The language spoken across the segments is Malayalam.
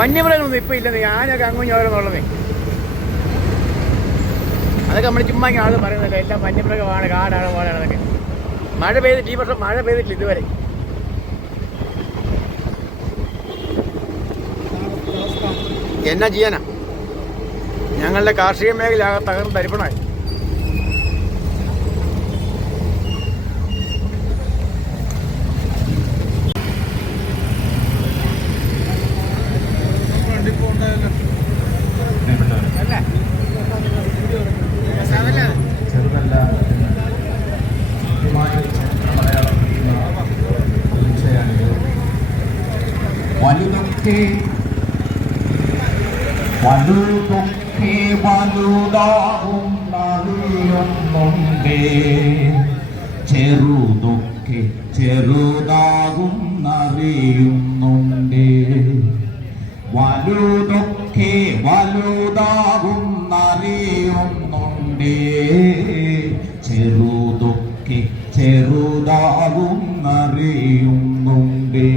വന്യമൃഗങ്ങളൊന്നും ഇപ്പം ഇല്ലെന്നേ. ആനയൊക്കെ അങ്ങും ഓരോന്നുള്ളതേ. അതൊക്കെ നമ്മൾ ചുമ്മാ ആൾ പറയുന്നില്ല. എല്ലാം വന്യമൃഗമാണ്, കാടാണ്, പാടാണ്. അതൊക്കെ മഴ പെയ്തിട്ട് ഈ വർഷം മഴ പെയ്തിട്ടില്ല ഇതുവരെ. എന്നാ ചെയ്യാനാ, ഞങ്ങളുടെ കാർഷിക മേഖല ആകെ തകർന്ന് തരിപ്പണമായി. വലുതൊക്കെ വലുതാകും അറിയുന്നുണ്ടേ, ചെറുതൊക്കെ ചെറുതാകും അറിയുന്നുണ്ടേ. വലുതൊക്കെ വലുതാകും അറിയുന്നുണ്ടേ, ചെറുതൊക്കെ ചെറുതാകും അറിയുന്നുണ്ടേ.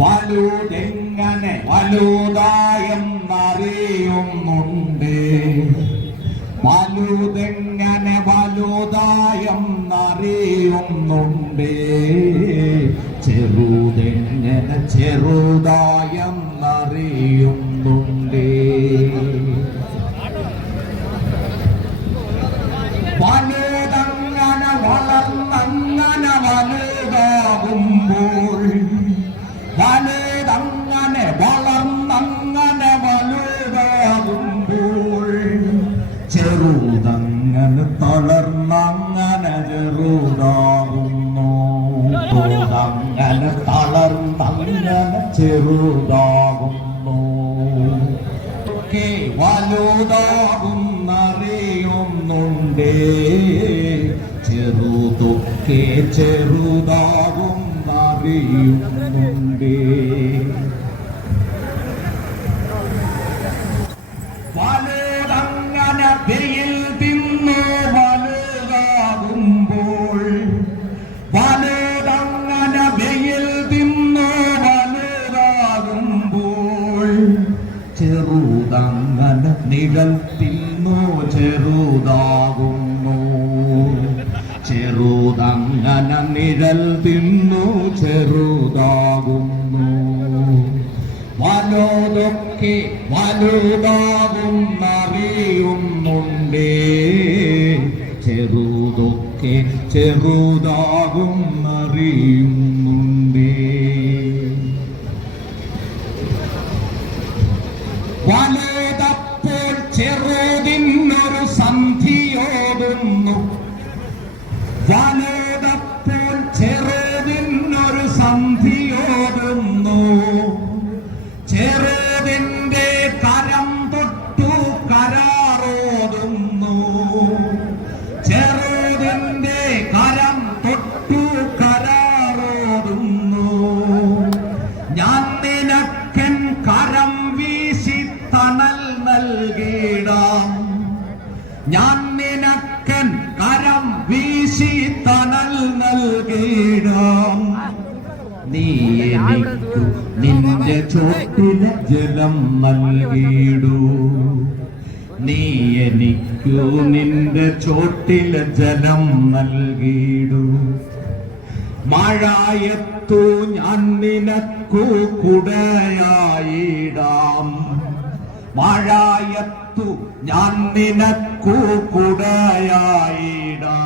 വലുതെങ്ങനെ വലുതായെന്നറിയുന്നുണ്ട്, വലുതെങ്ങനെ വലുതായെന്നറിയുന്നുണ്ട്, ചെറുതെങ്ങനെ ചെറുതായെന്നറിയുന്നുണ്ട്. വലുതങ്ങനെ വളർന്നങ്ങനെ വലുതാകുമ്പോൾ, വലുതങ്ങനെ വളർന്നങ്ങനെ വലുതാകുമ്പോൾ, ചെറുതങ്ങനെ തളർന്നങ്ങനെ ചെറുതാകുന്നു. ചെറുതങ്ങനെ തളർന്നങ്ങനെ ചെറുതാകുന്നു. വലുതാകുന്നറിയുന്നുണ്ടേ, ചെറുതൊക്കെ ചെറുതാകും അറിയുന്നുണ്ടേ. വലുതങ്ങനെ വെയിൽ തിന്നു വലുതാകുമ്പോൾ, വലുതങ്ങനെ വെയിൽ തിന്നു വലുതാകുമ്പോൾ, ചെറുതങ്ങനെ നിഴൽ തിന്നു ചെറുതാകുന്നു. ചെറുതങ്ങനെ നിഴൽ തിന്നു ചെറുതാകുന്നു. വലുതൊക്കെ വലുതാകുന്നറിയുന്നുണ്ടേ, ചെറുതൊക്കെ ചെറുതാകുന്നറിയുന്നുണ്ടേ. വലുതപ്പോൾ ചെറുതിനൊരു സന്ധിയോടുന്നു, വലുതപ്പോൾ ചെറുതിനൊരു സന്ധിയോടുന്നു, ചെറുതിന്റെ കരം തൊട്ടു കരാറോതുന്നു, ചെറുതിന്റെ കരം തൊട്ടു കരാറോതുന്നു. ഞാൻ നിനക്കൻ കരം വീശി തണൽ നൽകിടാം, ഞാൻ നിനക്കൻ കരം വീശി തണൽ നൽകിടാം. നീ എനിക്കു നിന്റെ ചോട്ടിലെ ജലം നൽകിടൂ, നീ എനിക്കു നിന്റെ ചോട്ടിലെ ജലം നൽകിടൂ. മഴയത്തു ഞാൻ നിനക്കു കുടയായിടാം, മഴയത്തു ഞാൻ നിനക്കു കുടയായിടാം.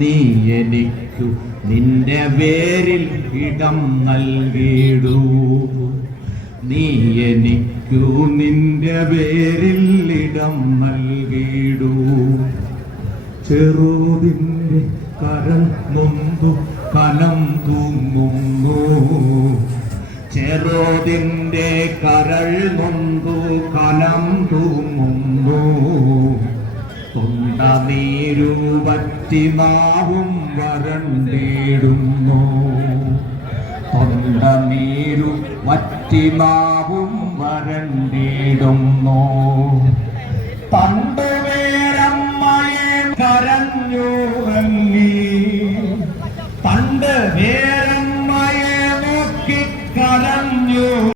നീ എനിക്കു നിന്റെ വേരിൽ ഇടം നൽകിടൂ, നീ എനിക്കു നിന്റെ വേരിൽ ഇടം നൽകിടൂ. ചെറുതിന്റെ കരം നൊന്തു കനം തൂങ്ങുന്നു, ചെറുതിന്റെ കരൾ നൊന്തു കനം തൂങ്ങുന്നു. തൊണ്ട നീരു വറ്റി നാവും വരണ്ടിടുന്നു, തൊണ്ട നീരു വറ്റി നാവും വരണ്ടിടുന്നു. പണ്ടുവേരമ്മയെ കരഞ്ഞുറങ്ങി, പണ്ട് വേരമ്മയെ നോക്കി മറഞ്ഞു